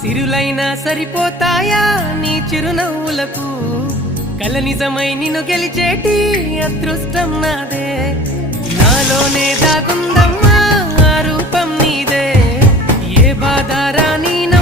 సిరులైనా సరిపోతాయా నీ చిరునవ్వులకు కల నిజమై నిన్ను గెలిచేటి అదృష్టం నాదే నాలోనే దాగుందమ్మా ఆ రూపం నీదే ఏ బాధ రాని